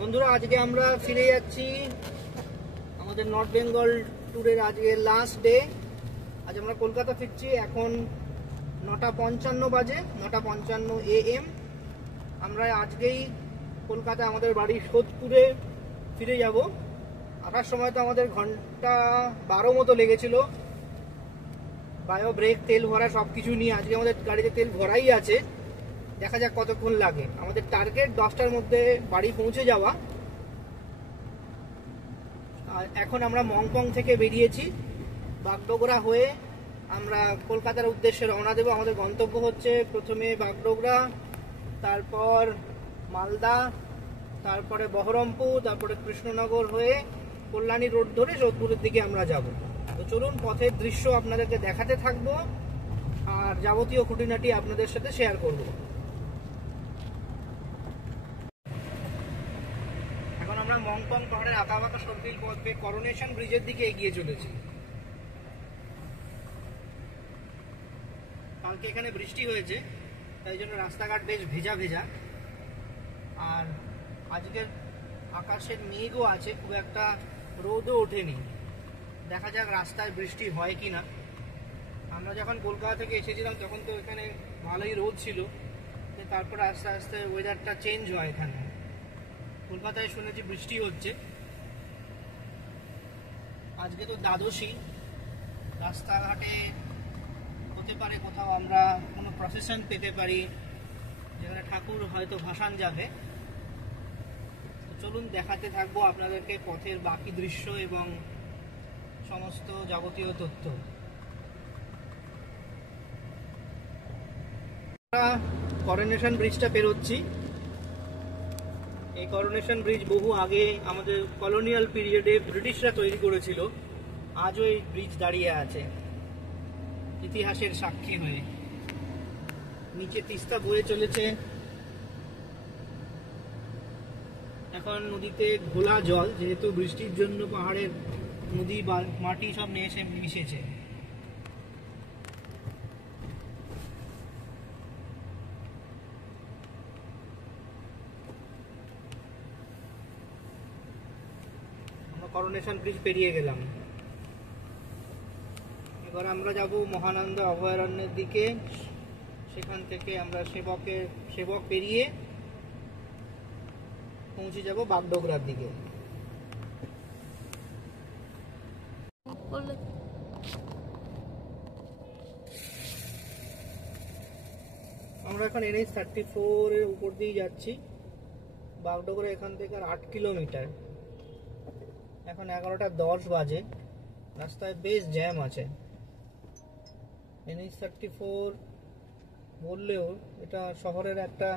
বন্ধুরা, আজকে আমরা ফিরে যাচ্ছি আমাদের নর্থ বেঙ্গল ট্যুরের আজকে লাস্ট ডে। আজ আমরা কলকাতা ফিরছি। এখন 9:55 বাজে, 9:55 AM। আমরা আজকেই কলকাতা আমাদের বাড়ি সোদপুরে ফিরে যাব। আসার সময় তো আমাদের ঘন্টা 12 মতো লেগেছিল। বায়ো ব্রেক, তেল ভরা সব কিছু নিয়ে আজকে আমাদের গাড়িতে তেল ভরাই আছে। দেখা যাক কতক্ষণ লাগে। আমাদের টার্গেট 10টার মধ্যে বাড়ি পৌঁছে যাওয়া। আর এখন আমরা মংপং থেকে বেরিয়েছি। বাগডোগরা হয়ে আমরা কলকাতার উদ্দেশ্যে রওনা দেব। আমাদের গন্তব্য হচ্ছে প্রথমে বাগডোগরা, তারপর মালদা, তারপরে বহরমপুর, তারপরে কৃষ্ণনগর হয়ে কল্যাণী রোড ধরে সোদপুরের দিকে আমরা যাব। তো চলুন, পথের দৃশ্য আপনাদেরকে দেখাতে থাকবো আর যাবতীয় খুঁটিনাটি আপনাদের সাথে শেয়ার করব। এখন আমরা মংপং পাহাড়ের আঁকাবাঁকা সর্পিল পথ বেয়ে করোনেশন ব্রিজের দিকে এগিয়ে চলেছি। কালকে এখানে বৃষ্টি হয়েছে, তাই জন্য রাস্তাঘাট বেশ ভেজা ভেজা। আর আজকের আকাশের মেঘও আছে, খুব একটা রোদও ওঠেনি। দেখা যাক রাস্তায় বৃষ্টি হয় কি না। আমরা যখন কলকাতা থেকে এসেছিলাম তখন তো এখানে ভালোই রোদ ছিল, তারপরে আস্তে আস্তে ওয়েদারটা চেঞ্জ হয়। এখানে কলকাতায় শুনেছি বৃষ্টি হচ্ছে। আজকে তো দ্বাদশী, রাস্তাঘাটে হতে পারে কোথাও আমরা কোনো প্রসেশন পেতে পারি, যেখানে ঠাকুর হয়তো ভাসান যাবে। চলুন দেখাতে থাকবো আপনাদেরকে পথের বাকি দৃশ্য এবং সমস্ত যাবতীয় তথ্য। আমরা করোনেশন ব্রিজটা পেরোচ্ছি। এই করোনেশন ব্রিজ বহু আগে আমাদের কলোনিয়াল পিরিয়ডে ব্রিটিশরা তৈরি করেছিল। আজও এই ব্রিজ দাঁড়িয়ে আছে ইতিহাসের সাক্ষী হয়ে। নিচে তিস্তা বয়ে চলেছে। এখন নদীতে ঘোলা জল, যেহেতু বৃষ্টির জন্য পাহাড়ের নদী বা মাটি সব নিয়ে এসে মিশেছে। আমরা করোনেশন ব্রিজ পেরিয়ে গেলাম। এবার আমরা যাব মহানন্দা অভয়ারণ্যের দিকে। সেখান থেকে আমরা সেবক পেরিয়ে পৌঁছে যাব বাগডোগরার দিকে। আমরা এখন NH 34 এর উপর দিয়ে যাচ্ছি। বাগডোগরা এখান থেকে আর 8 কিলোমিটার। এখন 11:10 বাজে। রাস্তায় বেশ জ্যাম আছে। NH 34 বললেও এটা শহরের একটা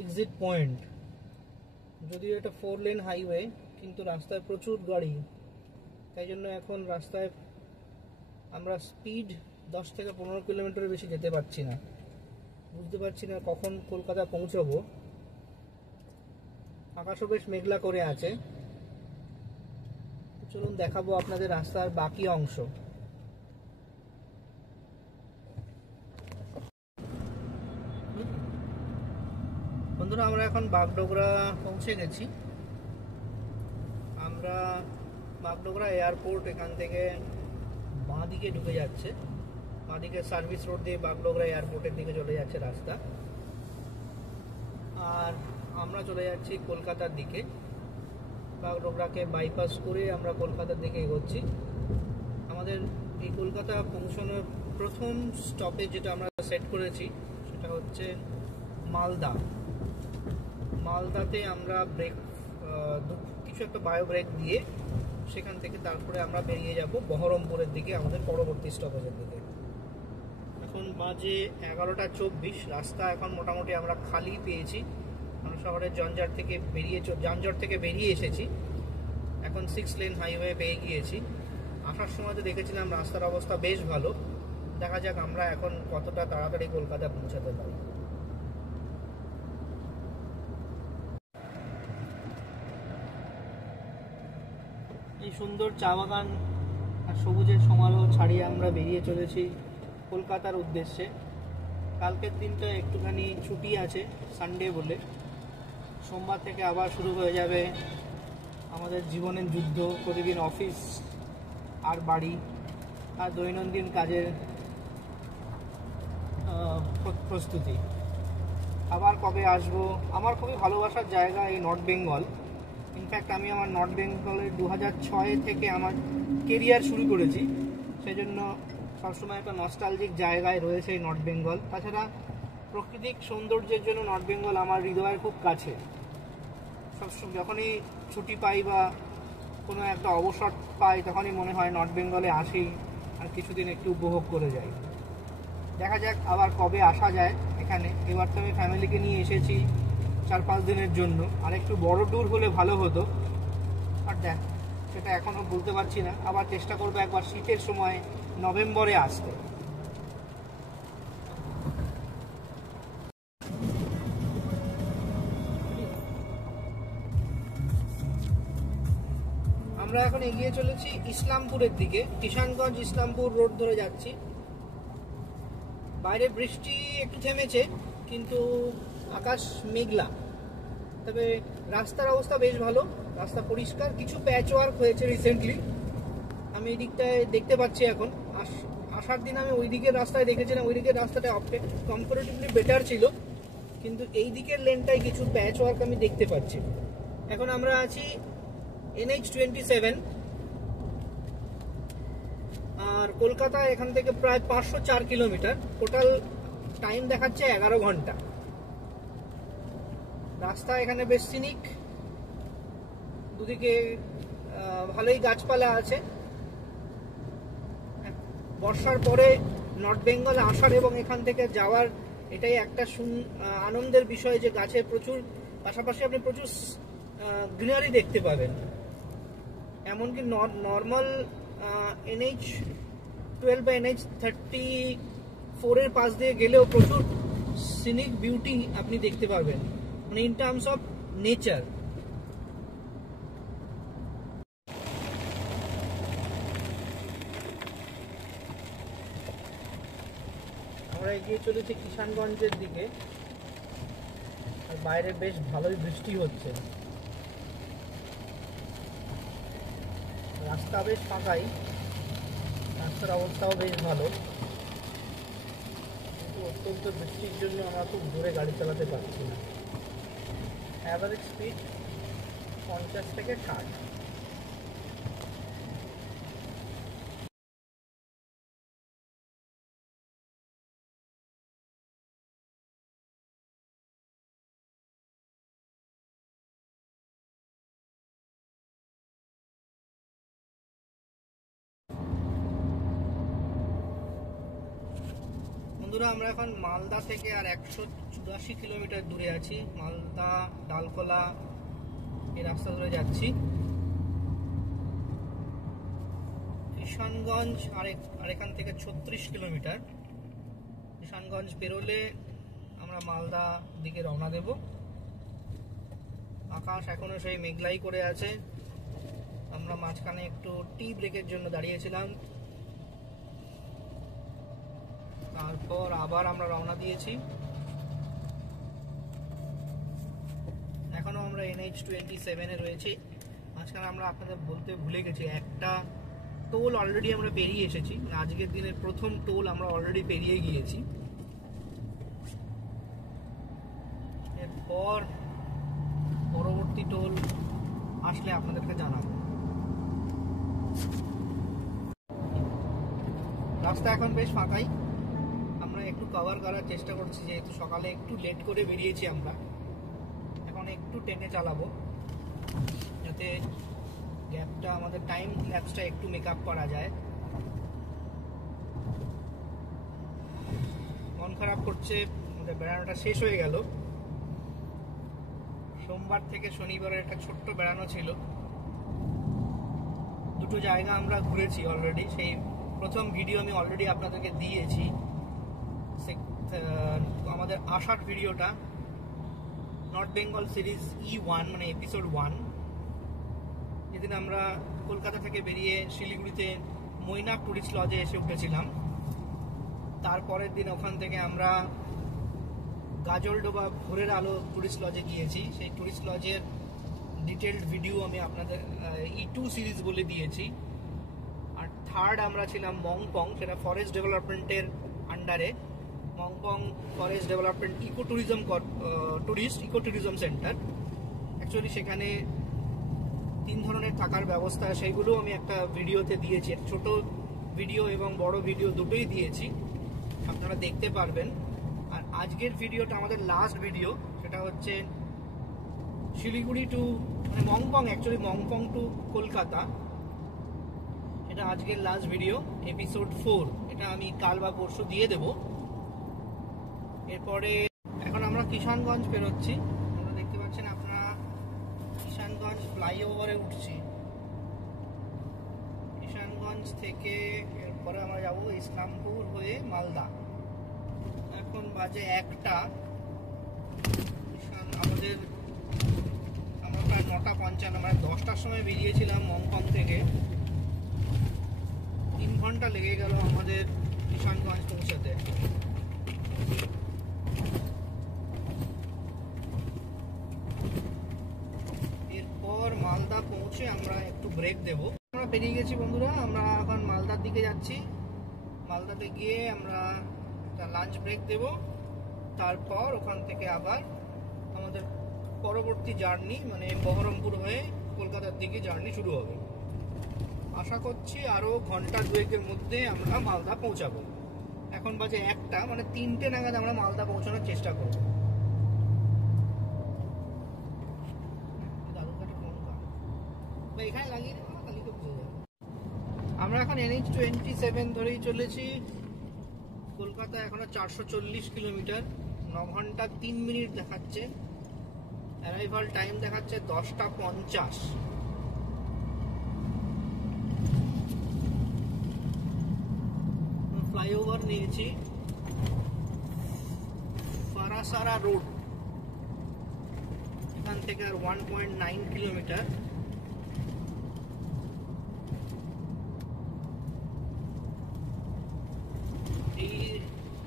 এক্সিট পয়েন্ট। যদিও এটা 4 লেন হাইওয়ে, কিন্তু রাস্তায় প্রচুর গাড়ি। তাই জন্য এখন রাস্তায় আমরা স্পিড 10 থেকে 15 কিলোমিটারের বেশি যেতে পারছি না। বুঝতে পারছি না কখন কলকাতা পৌঁছবো। আকাশও বেশ মেঘলা করে আছে। চলুন দেখাবো আপনাদের রাস্তার বাকি অংশ। বন্ধুরা, আমরা এখন বাগডোগরা পৌঁছে গেছি। আমরা বাগডোগরা এয়ারপোর্ট, এখান থেকে বাঁ দিকে ঢুকে যাচ্ছে। বাঁ দিকে সার্ভিস রোড দিয়ে বাগডোগরা এয়ারপোর্টের দিকে চলে যাচ্ছে রাস্তা। আর আমরা চলে যাচ্ছি কলকাতার দিকে। বাগডোগরাকে বাইপাস করে আমরা কলকাতার দিকে এগোচ্ছি। আমাদের এই কলকাতা পৌঁছানোর প্রথম স্টপেজ যেটা আমরা সেট করেছি সেটা হচ্ছে মালদা। মালদাতে আমরা ব্রেক, কিছু একটা বায়ো ব্রেক দিয়ে সেখান থেকে তারপরে আমরা বেরিয়ে যাব বহরমপুরের দিকে, আমাদের পরবর্তী স্টপেজের দিকে। এখন বাজে 11:24। রাস্তা এখন মোটামুটি আমরা খালি পেয়েছি। আমরা শহরের যানজট থেকে বেরিয়ে এসেছি। এখন 6 লেন হাইওয়ে পেয়ে গিয়েছি। আসার সময় তো দেখেছিলাম রাস্তার অবস্থা বেশ ভালো। দেখা যাক আমরা এখন কতটা তাড়াতাড়ি কলকাতা পৌঁছাতে পারি। এই সুন্দর চা বাগান আর সবুজের সমারোহ ছাড়িয়ে আমরা বেরিয়ে চলেছি কলকাতার উদ্দেশ্যে। কালকের দিনটা একটুখানি ছুটি আছে, সানডে বলে। সোমবার থেকে আবার শুরু হয়ে যাবে আমাদের জীবনের যুদ্ধ। প্রতিদিন অফিস আর বাড়ি আর দৈনন্দিন কাজের প্রস্তুতি। আবার কবে আসবো। আমার খুবই ভালোবাসার জায়গা এই নর্থ বেঙ্গল। ইনফ্যাক্ট আমি আমার নর্থ বেঙ্গলের 2006 থেকে আমার কেরিয়ার শুরু করেছি, সেই জন্য সবসময় একটা নস্টালজিক জায়গায় রয়েছে এই নর্থ বেঙ্গল। তাছাড়া প্রাকৃতিক সৌন্দর্যের জন্য নর্থ বেঙ্গল আমার হৃদয়ের খুব কাছে। সবসময় যখনই ছুটি পাই বা কোনো একটা অবসর পাই তখনই মনে হয় নর্থ বেঙ্গলে আসি আর কিছুদিন একটু উপভোগ করে যাই। দেখা যাক আবার কবে আসা যায় এখানে। এবার তো আমি ফ্যামিলিকে নিয়ে এসেছি 4-5 দিনের জন্য, আর একটু বড় ট্যুর হলে ভালো হতো, আর দেখ সেটা এখনও বলতে পারছি না। আবার চেষ্টা করবো একবার শীতের সময় নভেম্বরে আসতে। আমরা এখন এগিয়ে চলেছি ইসলামপুরের দিকে। কিষানগঞ্জ ইসলামপুর রোড ধরে যাচ্ছি। বাইরে বৃষ্টি একটু থেমেছে, কিন্তু আকাশ মেঘলা। তবে রাস্তার অবস্থা বেশ ভালো, রাস্তা পরিষ্কার। কিছু প্যাচ ওয়ার্ক হয়েছে রিসেন্টলি, আমি এই দিকটায় দেখতে পাচ্ছি। এখন আসার দিন আমি ওই দিকের রাস্তায় দেখেছিলাম, ওই দিকের রাস্তাটা কম্পারেটিভলি বেটার ছিল, কিন্তু এই দিকের লেনটায় কিছু প্যাচ ওয়ার্ক আমি দেখতে পাচ্ছি। এখন আমরা আছি NH-27, আর কলকাতা এখান থেকে প্রায় 504 কিলোমিটার। টোটাল টাইম দেখাচ্ছে 11 ঘন্টা। রাস্তা এখানে বেশ সিনিক, দুদিকে ভালোই গাছপালা আছে। বর্ষার পরে নর্থ বেঙ্গল আসার এবং এখান থেকে যাওয়ার এটাই একটা আনন্দের বিষয় যে গাছের প্রচুর, পাশাপাশি আপনি প্রচুর গ্রিনারি দেখতে পাবেন। এমনকি নর্মাল NH-12 বা NH-34 এর পাশ দিয়ে গেলেও প্রচুর সিনিক বিউটি আপনি দেখতে পাবেন, মানে ইন টার্মস অফ নেচার। আমরা এগিয়ে চলেছি কিষানগঞ্জের দিকে, আর বাইরে বেশ ভালোই বৃষ্টি হচ্ছে। রাস্তা বেশ ফাঁকাই, রাস্তার অবস্থাও বেশ ভালো, কিন্তু অত্যন্ত বৃষ্টির জন্য আমরা খুব জোরে গাড়ি চালাতে পারছি না। অ্যাভারেজ স্পিড 50 থেকে 60। বন্ধুরা, আমরা এখন মালদা থেকে আর 184 কিলোমিটার দূরে আছি। মালদা ডালকোলা এই রাস্তা ধরে যাচ্ছি। কিষানগঞ্জ আর এখান থেকে 36 কিলোমিটার। কিষানগঞ্জ পেরোলে আমরা মালদা দিকে রওনা দেব। আকাশ এখনো সেই মেঘলাই করে আছে। আমরা মাঝখানে একটু টি ব্রেকের জন্য দাঁড়িয়েছিলাম, তারপর আবার আমরা রওনা দিয়েছি। এখনো আমরা NH-27 রয়েছি। মাঝখানে আমরা আপনাদের বলতে ভুলে গেছি, একটা টোল অলরেডি আমরা পেরিয়ে এসেছি। আজকের দিনের প্রথম টোল আমরা অলরেডি পেরিয়ে গিয়েছি। এরপর পরবর্তী টোল আসলে আপনাদেরকে জানাবো। রাস্তা এখন বেশ ফাঁকাই, আমরা একটু কভার করার চেষ্টা করছি, যেহেতু সকালে একটু লেট করে বেরিয়েছি। আমরা এখন একটু টেনে চালাবো যাতে গ্যাপটা, আমাদের টাইম ল্যাপসটা একটু মেকআপ করা যায়। মন খারাপ করছে, আমাদের বেড়ানোটা শেষ হয়ে গেল। সোমবার থেকে শনিবারের একটা ছোট্ট বেড়ানো ছিল। দুটো জায়গা আমরা ঘুরেছি অলরেডি, সেই প্রথম ভিডিও আমি অলরেডি আপনাদেরকে দিয়েছি। আমাদের আসার ভিডিওটা নর্থ বেঙ্গল সিরিজ E1, মানে এপিসোড 1। যেদিন আমরা কলকাতা থেকে বেরিয়ে শিলিগুড়িতে মৈনাক টুরিস্ট লজে এসে উঠেছিলাম। তারপরের দিন ওখান থেকে আমরা গাজলডোবা ভোরের আলো টুরিস্ট লজে গিয়েছি। সেই টুরিস্ট লজের ডিটেলড ভিডিও আমি আপনাদের E2 সিরিজ বলে দিয়েছি। আর থার্ড আমরা ছিলাম মংপং, সেটা ফরেস্ট ডেভেলপমেন্টের আন্ডারে। Mongpong forest development eco tourism centre. Actually সেখানে 3 ধরনের থাকার ব্যবস্থা, সেইগুলো আমি একটা ভিডিওতে দিয়েছি। ছোট ভিডিও এবং বড় ভিডিও দুটোই দিয়েছি, আপনারা দেখতে পারবেন। আর আজকের ভিডিওটা আমাদের লাস্ট ভিডিও, সেটা হচ্ছে শিলিগুড়ি টু মানে মংপং, অ্যাকচুয়ালি মংপং টু কলকাতা। এটা আজকের লাস্ট ভিডিও, এপিসোড 4। এটা আমি কাল বা পরশু দিয়ে দেব। এরপরে এখন আমরা কিষানগঞ্জ বেরোচ্ছি। আপনারা দেখতে পাচ্ছেন, আপনারা কিষানগঞ্জ ফ্লাইওভারে উঠছি। কিষানগঞ্জ থেকে এরপরে আমরা যাব ইসলামপুর হয়ে মালদা। এখন বাজে 1টা। আমরা প্রায় 9:55 মানে 10টার সময় বেরিয়েছিলাম মংপং থেকে। 3 ঘন্টা লেগে গেল আমাদের কিষানগঞ্জ পৌঁছাতে। এরপর মালদা পৌঁছে আমরা একটু ব্রেক দেব। আমরা বেরিয়ে গেছি বন্ধুরা, আমরা এখন মালদার দিকে যাচ্ছি। মালদাতে গিয়ে আমরা একটা লাঞ্চ ব্রেক দেব, তারপর ওখান থেকে আবার আমাদের পরবর্তী জার্নি মানে বহরমপুর হয়ে কলকাতার দিকে জার্নি শুরু হবে। আশা করছি আরো ঘন্টা 2-এর মধ্যে আমরা মালদা পৌঁছাবো। এখন বাজে 1টা, মানে 3টে নাগাদ আমরা মালদা পৌঁছানোর চেষ্টা করব। এখানে লাগিয়ে দেবো, কালিকে বুঝে যাবে। আমরা এখন NH27 ধরেই চলেছি। কলকাতা এখনো 440 কিলোমিটার, 9 ঘন্টা 3 মিনিট দেখাচ্ছে। অ্যারাইভাল টাইম দেখাচ্ছে 10:50। ফ্লাইওভার নিয়েছি ফারাসারা রোড, এখান থেকে আর 1.9 কিলোমিটার। এই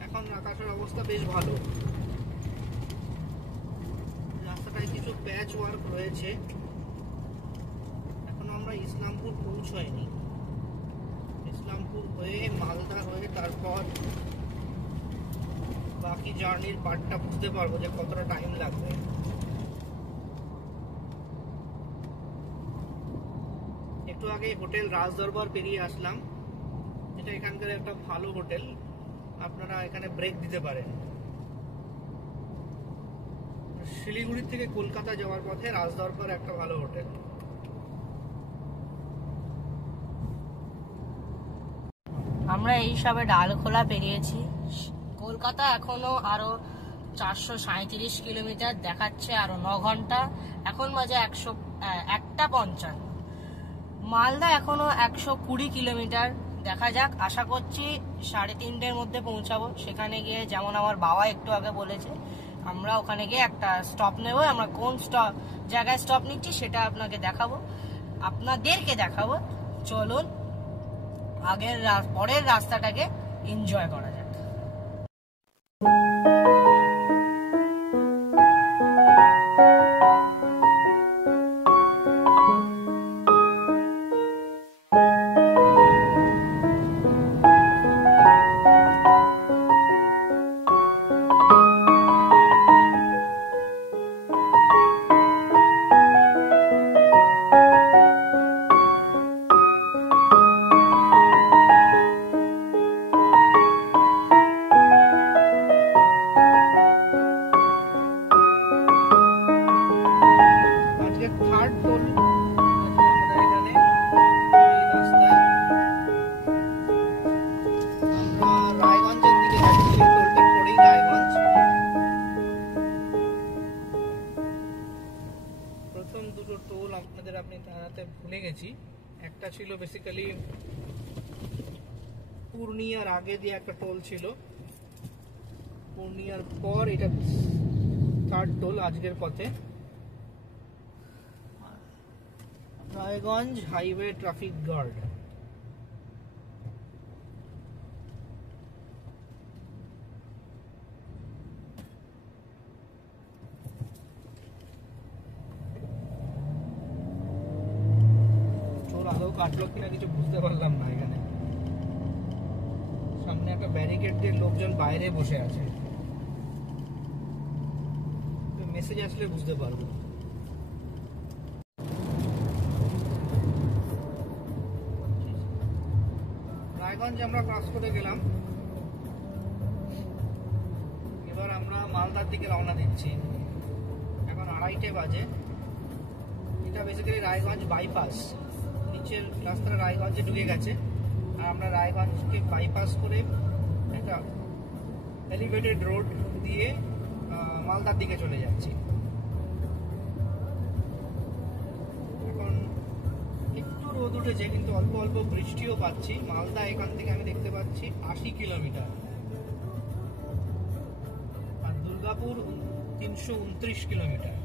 এখন আকাশের অবস্থা বেশ ভালো। রাস্তাটায় কিছু প্যাচ ওয়ার্ক রয়েছে। এখন আমরা ইসলামপুর পৌঁছাইনি। ইসলামপুর হয়ে মালদা হয়ে তারপর বাকি জার্নির পার্টটা বুঝতে পারবো যে কতটা টাইম লাগবে। একটু আগে হোটেল রাজদরবার পেরিয়ে আসলাম। এটা এখানকার একটা ভালো হোটেল, আপনারা এখানে ব্রেক দিতে পারেন। শিলিগুড়ি থেকে কলকাতা যাওয়ার পথে রাজদরবার একটা ভালো হোটেল। আমরা এই সবে ডালখোলা পেরিয়েছি। কলকাতা এখনো আরো 437 কিলোমিটার দেখাচ্ছে, আরো 9 ঘন্টা। এখন বাজে 1:55। মালদা এখনো 120 কিলোমিটার। দেখা যাক, আশা করছি 3:30-এর মধ্যে পৌঁছাবো। সেখানে গিয়ে যেমন আমার বাবা একটু আগে বলেছে, আমরা ওখানে গিয়ে একটা স্টপ নেব। আমরা কোন জায়গায় স্টপ নিচ্ছি সেটা আপনাদেরকে দেখাবো। চলুন পরের রাস্তাটাকে এনজয় করা যাক। ভুলে গেছি। একটা ছিল বেসিক্যালি পূর্ণিয়ার আগে দিয়ে একটা টোল ছিল, পূর্ণিয়ার পর এটা 3rd টোল আজকের পথে। Raiganj highway traffic guard. কাটলো কিনা কিছু বুঝতে পারলাম না। এখানে সামনে একটা ব্যারিকেড দিয়ে লোকজন বাইরে বসে আছে, মেসেজ আসলে বুঝতে পারবো। রায়গঞ্জ আমরা ক্রস করে গেলাম, এবার আমরা মালদার দিকে রওনা দিচ্ছি। এখন 2:30 বাজে। এটা বেসিক্যালি রায়গঞ্জ বাইপাস, নিচের রাস্তাটা রায়গঞ্জে ঢুকে গেছে, আর আমরা রায়গঞ্জকে বাইপাস করে একটা এলিভেটেড রোড দিয়ে মালদার দিকে চলে যাচ্ছি। এখন একটু রোদ উঠেছে, কিন্তু অল্প অল্প বৃষ্টিও পাচ্ছি। মালদা এখান থেকে আমি দেখতে পাচ্ছি 80 কিলোমিটার, আর দুর্গাপুর 329 কিলোমিটার।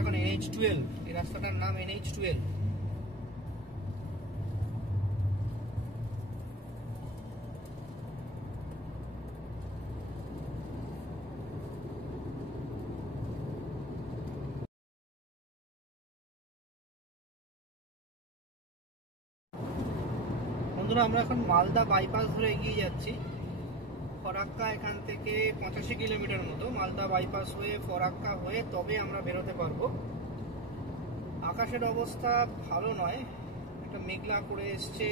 এখন NH12, এই রাস্তাটার নাম NH12। বন্ধুরা, আমরা এখন মালদা বাইপাস ধরে এগিয়ে যাচ্ছি। ফরাক্কা এখান থেকে 85 কিলোমিটার মতো। মালদা বাইপাস হয়ে ফরাক্কা হয়ে তবে আমরা বেরোতে পারবো। আকাশের অবস্থা ভালো নয়, একটা মেঘলা করে এসছে,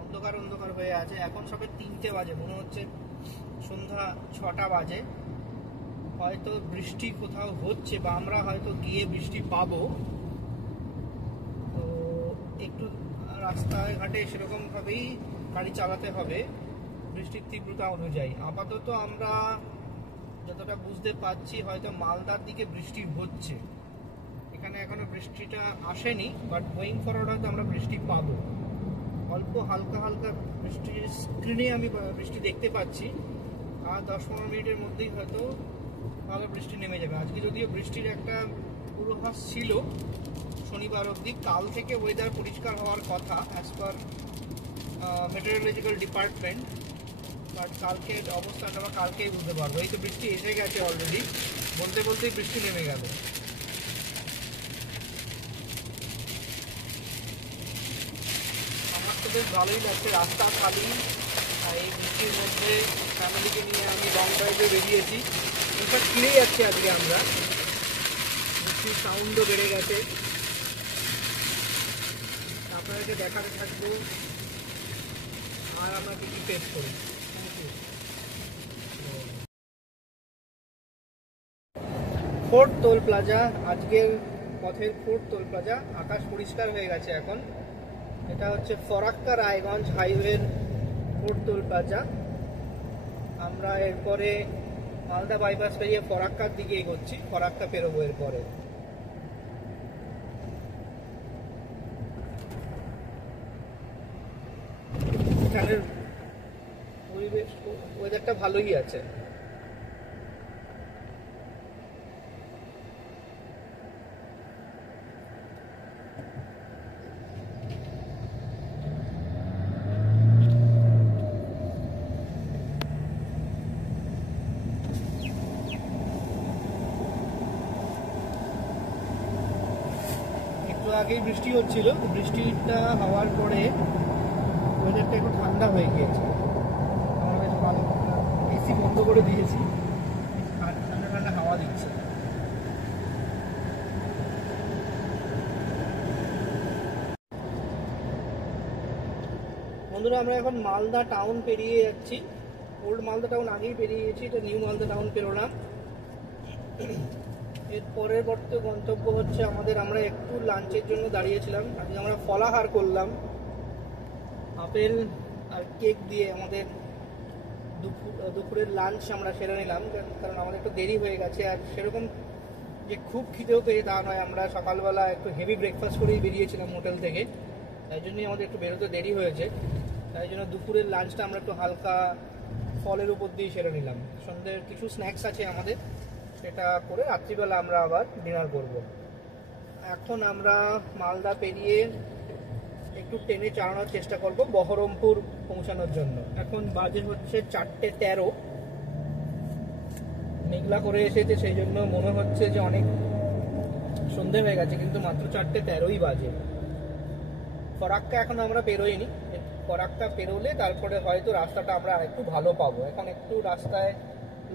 অন্ধকার অন্ধকার হয়ে আছে। এখন সবে 3টে বাজে, মনে হচ্ছে সন্ধ্যা 6টা বাজে। হয়তো বৃষ্টি কোথাও হচ্ছে, বা আমরা হয়তো গিয়ে বৃষ্টি পাবো। তো একটু রাস্তায় ঘাটে সেরকমভাবেই গাড়ি চালাতে হবে বৃষ্টির তীব্রতা অনুযায়ী। আপাতত আমরা যতটা বুঝতে পারছি হয়তো মালদার দিকে বৃষ্টি হচ্ছে। এখানে এখনো বৃষ্টিটা আসেনি, বাট গোয়িং ফরওয়ার্ড হয়তো আমরা বৃষ্টি পাবো। অল্প হালকা হালকা বৃষ্টির স্ক্রিনে আমি বৃষ্টি দেখতে পাচ্ছি, আর 10-15 মিনিটের মধ্যেই হয়তো ভালো বৃষ্টি নেমে যাবে। আজকে যদিও বৃষ্টির একটা পূর্বাভাস ছিল শনিবার অবধি। কাল থেকে ওয়েদার পরিষ্কার হওয়ার কথা as per meteorological department, but কালকের অবস্থাটা আমরা কালকেই বুঝতে পারবো। এই তো বৃষ্টি এসে গেছে অলরেডি, বলতে বলতেই বৃষ্টি নেমে গেল। আমার তো বেশ ভালোই লাগছে, রাস্তা খালি। এই বৃষ্টির মধ্যে ফ্যামিলিকে নিয়ে আমি লং ড্রাইভে বেরিয়েছি। ইনফ্যাক্ট ফিরে যাচ্ছি আজকে আমরা। বৃষ্টির সাউন্ডও বেড়ে গেছে, আপনাদেরকে দেখাতে থাকবো আর আমরা কি কি ফেস করি। ফোর্ট টোল প্লাজা, আজকের পথের ফোর্ট টোল প্লাজা। আকাশ পরিষ্কার হয়ে গেছে এখন। এটা হচ্ছে ফরাক্কা রায়গঞ্জ হাইওয়ের ফোর্ট টোল প্লাজা। আমরা এরপরে মালদা বাইপাস পেরিয়ে ফরাক্কার দিকে এগোচ্ছি, ফরাক্কা পেরোবো এরপরে। এখানের পরিবেশ, ওয়েদারটা ভালোই আছে। আগেই বৃষ্টি হচ্ছিল, বৃষ্টিটা হওয়ার পরে ওয়েদারটা একটু ঠান্ডা হয়ে গিয়েছে। আমরা বেশ ভালো এসি বন্ধ করে দিয়েছি, ঠান্ডা ঠান্ডা হাওয়া দিচ্ছে। বন্ধুরা, আমরা এখন মালদা টাউন পেরিয়ে যাচ্ছি। ওল্ড মালদা টাউন আগেই পেরিয়ে গেছি, এটা নিউ মালদা টাউন পেরোলাম। এর পরবর্তী গন্তব্য হচ্ছে আমাদের, আমরা একটু লাঞ্চের জন্য দাঁড়িয়েছিলাম। আজকে আমরা ফলাহার করলাম আপেল আর কেক দিয়ে। আমাদের দুপুরের লাঞ্চ আমরা সেরে নিলাম, কারণ আমাদের একটু দেরি হয়ে গেছে। আর সেরকম যে খুব খিদেও পেয়ে তা নয়, আমরা সকালবেলা একটু হেভি ব্রেকফাস্ট করেই বেরিয়েছিলাম হোটেল থেকে, তাই জন্যই আমাদের একটু বেরোতে দেরি হয়েছে। তাই জন্য দুপুরের লাঞ্চটা আমরা একটু হালকা ফলের উপর দিয়ে সেরে নিলাম। সন্ধ্যের কিছু স্ন্যাক্স আছে আমাদের, সেটা করে রাত্রিবেলা আমরা আবার ডিনার করব। এখন আমরা মালদা পেরিয়ে একটু ট্রেনে চালানোর চেষ্টা করব বহরমপুর পৌঁছানোর জন্য। এখন বাজে হচ্ছে 4:13। মেঘলা করে এসেছে, সেই জন্য মনে হচ্ছে যে অনেক সন্ধে হয়ে গেছে, কিন্তু মাত্র 4:13ই বাজে। ফরাক্কা এখন আমরা পেরোইনি, ফরাক্কা পেরোলে তারপরে হয়তো রাস্তাটা আমরা একটু ভালো পাবো। এখন একটু রাস্তায়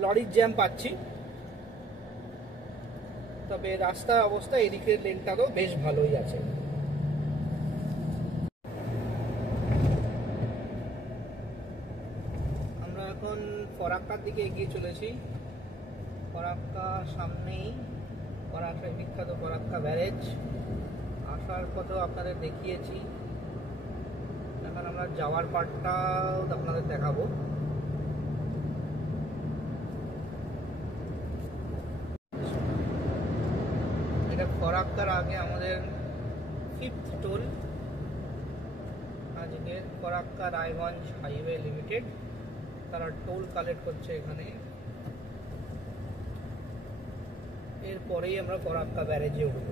লরির জ্যাম পাচ্ছি, তবে রাস্তার অবস্থা এদিকের লেনটাও বেশ ভালোই আছে। আমরা এখন ফরাক্কার দিকে এগিয়ে চলেছি। ফরাক্কা সামনেই, ফরাক্কার বিখ্যাত ফরাক্কা ব্যারেজ। আসার পথেও আপনাদের দেখিয়েছি, এখন আমরা যাওয়ার পার্টটাও আপনাদের দেখাবো। এটা ফরাক্কার আগে আমাদের 5th টোল। আজকে ফরাক্কা রায়গঞ্জ হাইওয়ে লিমিটেড তারা টোল কালেক্ট করছে এখানে। এরপরেই আমরা ফরাক্কা ব্যারেজে উঠব।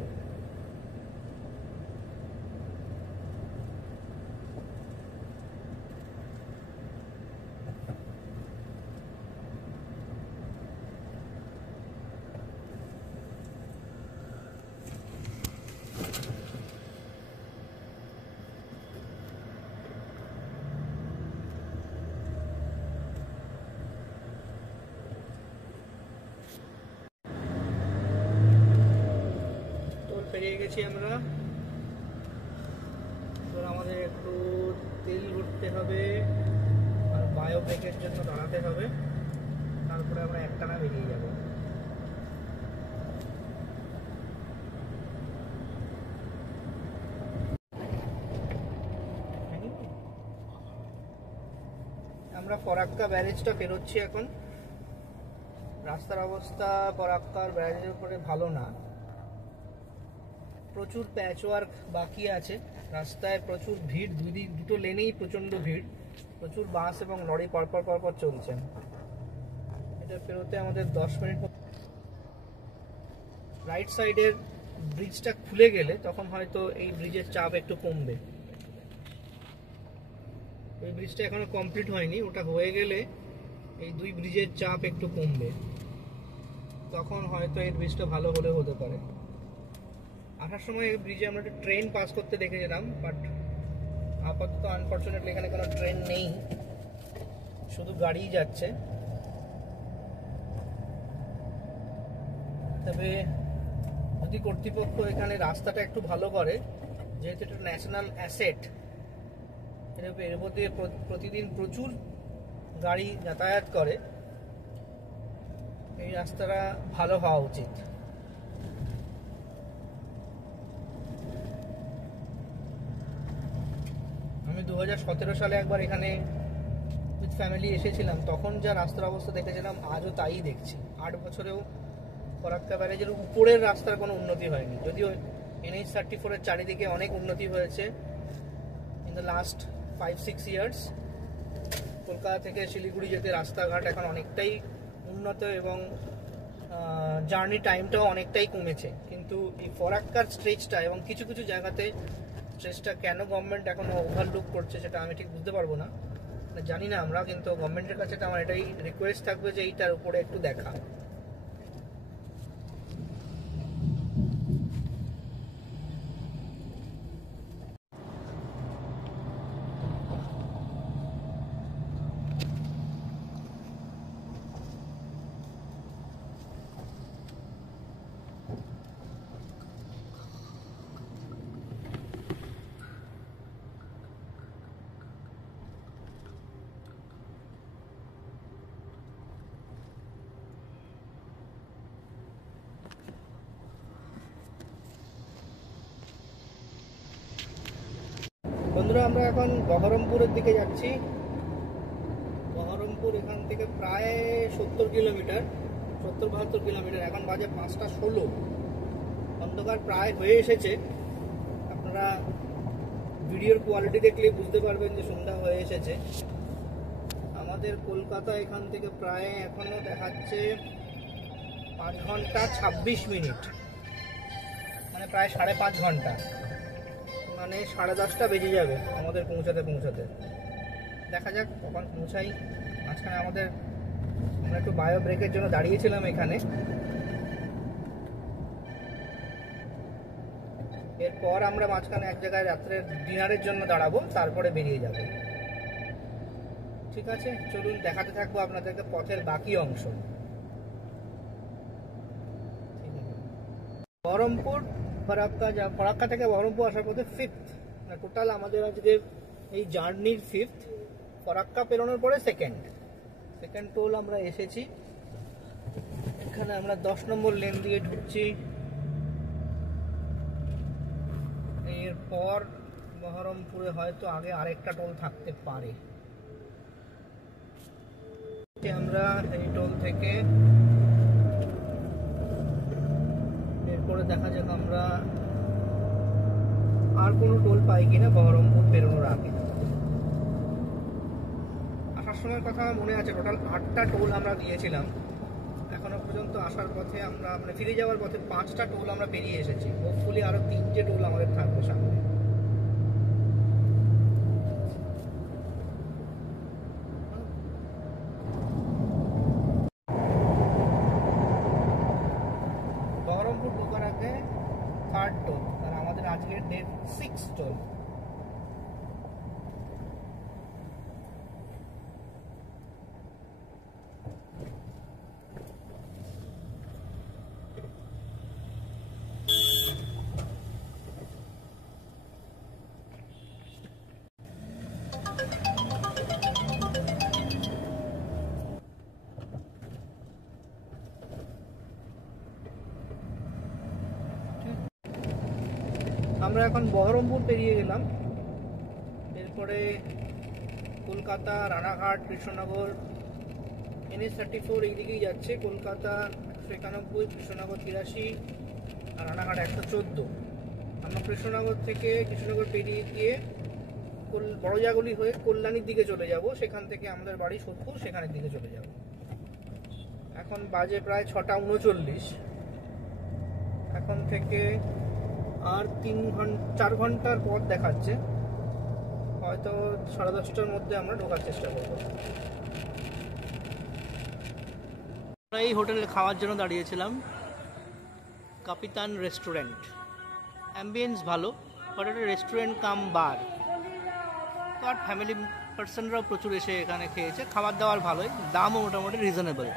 পেরিয়ে গেছি আমরা। এবার আমাদের একটু তেল ভরতে হবে আর বায়ো ব্রেকের জন্য দাঁড়াতে হবে, তারপরে আমরা একটানা বেরিয়ে যাব। আমরা ফরাক্কা ব্যারেজটা পেরোচ্ছি এখন। রাস্তার অবস্থা ফরাক্কার ব্যারেজের উপরে ভালো না, প্রচুর প্যাচওয়ার্ক বাকি আছে। রাস্তায় প্রচুর ভিড়, দুটো লেনেই প্রচণ্ড ভিড়, প্রচুর বাস এবং লরি পরপর চলছে। এটা পেরোতে আমাদের 10 মিনিট। রাইট সাইডের ব্রিজটা খুলে গেলে তখন হয়তো এই ব্রিজের চাপ একটু কমবে। ওই ব্রিজটা এখনো কমপ্লিট হয়নি, ওটা হয়ে গেলে এই দুই ব্রিজের চাপ একটু কমবে, তখন হয়তো এই ব্রিজটা ভালো হলেও হতে পারে। আসার সময় এই ব্রিজে আমরা একটা ট্রেন পাস করতে দেখেছিলাম, বাট আপাতত আনফর্চুনেটলি এখানে কোনো ট্রেন নেই, শুধু গাড়িই যাচ্ছে। তবে যদি কর্তৃপক্ষ এখানে রাস্তাটা একটু ভালো করে, যেহেতু এটা ন্যাশনাল অ্যাসেট, এর মধ্যে প্রতিদিন প্রচুর গাড়ি যাতায়াত করে, এই রাস্তাটা ভালো হওয়া উচিত। আমি 2017 সালে একবার এখানে উইথ ফ্যামিলি এসেছিলাম, তখন যা রাস্তার অবস্থা দেখেছিলাম আজও তাই দেখছি। 8 বছরেও ফরাক্কা ব্যারেজের উপরের রাস্তার কোনো উন্নতি হয়নি, যদিও NH-34 এর চারিদিকে অনেক উন্নতি হয়েছে in the last 5-6 years. Kolkata থেকে শিলিগুড়ি যেতে রাস্তাঘাট এখন অনেকটাই উন্নত এবং জার্নি টাইমটাও অনেকটাই কমেছে, কিন্তু এই ফরাক্কার স্ট্রেচটা এবং কিছু কিছু জায়গাতে স্ট্রেচটা কেন গভর্নমেন্ট এখনো ওভারলুক করছে সেটা আমি ঠিক বুঝতে পারবো না, জানি না আমরা, কিন্তু গভর্নমেন্টের কাছে তো আমার এটাই রিকোয়েস্ট থাকবে যে এইটার উপরে একটু দেখা। বন্ধুরা, আমরা এখন বহরমপুরের দিকে যাচ্ছি। বহরমপুর এখান থেকে প্রায় 70 কিলোমিটার, 70-72 কিলোমিটার। এখন বাজে 5:16, অন্ধকার প্রায় হয়ে এসেছে। আপনারা ভিডিওর কোয়ালিটি দেখলে বুঝতে পারবেন যে সন্ধ্যা হয়ে এসেছে। আমাদের কলকাতা এখান থেকে প্রায় এখনো দেখাচ্ছে 5 ঘন্টা 26 মিনিট, মানে প্রায় 5.5 ঘন্টা, মানে 10:30টা বেজে যাবে আমাদের পৌঁছাতে পৌঁছাতে। দেখা যাক কখন পৌঁছাই। মাঝখানে আমরা একটু বায়ো ব্রেকের জন্য দাঁড়িয়েছিলাম এখানে। এরপর আমরা মাঝখানে এক জায়গায় রাত্রে ডিনারের জন্য দাঁড়াবো, তারপরে বেরিয়ে যাব। ঠিক আছে, চলুন দেখাতে থাকবো আপনাদেরকে পথের বাকি অংশ। বহরমপুর ফরাক্কা থেকে বহরমপুর আসার পথে 5th, টোটাল আমাদের আজকে এই জার্নির 5th। ফরাক্কা পেরোনোর পরে সেকেন্ড টোল আমরা এসেছি। এখানে আমরা 10 নম্বর লেন দিয়ে ঢুকছি। এরপর বহরমপুরে হয়তো আগে আরেকটা টোল থাকতে পারে। আমরা এই টোল থেকে এরপরে দেখা যাক আমরা আর কোনো টোল পাই কিনা বহরমপুর বেরোনোর আগে। আসার সময়ের কথা মনে আছে, টোটাল 8টা টোল আমরা দিয়েছিলাম। এখনো পর্যন্ত আসার পথে আমরা মানে ফিরে যাওয়ার পথে 5টা টোল আমরা পেরিয়ে এসেছি। হোপফুলি আরো 3টে টোল আমাদের থাকবে সামনে। বহরমপুর ঢোকার আগে 3rd টোল, আর আমাদের আজকের ডে 6 টোল। আমরা এখন বহরমপুর পেরিয়ে গেলাম। এরপরে কলকাতা, রানাঘাট, কৃষ্ণনগর, NH-34 এই দিকেই যাচ্ছে। কলকাতা 191, কৃষ্ণনগর 83 আর রানাঘাট 114। আমরা কৃষ্ণনগর পেরিয়ে গিয়ে বড়জাগুলি হয়ে কল্যাণীর দিকে চলে যাব। সেখান থেকে আমাদের বাড়ি সোদপুর, সেখানের দিকে চলে যাব। এখন বাজে প্রায় 6:39। এখন থেকে আর 4 ঘন্টার পথ দেখাচ্ছে। হয়তো 10:30টার মধ্যে আমরা ঢোকার চেষ্টা করবো। আমরা এই হোটেলে খাওয়ার জন্য দাঁড়িয়েছিলাম, কাপিতান রেস্টুরেন্ট। অ্যাম্বিয়েন্স ভালো, বাট এটা রেস্টুরেন্ট কাম বার। আর ফ্যামিলি পার্সনরাও প্রচুর এসে এখানে খেয়েছে। খাবার দাবার ভালোই, দামও মোটামুটি রিজনেবল।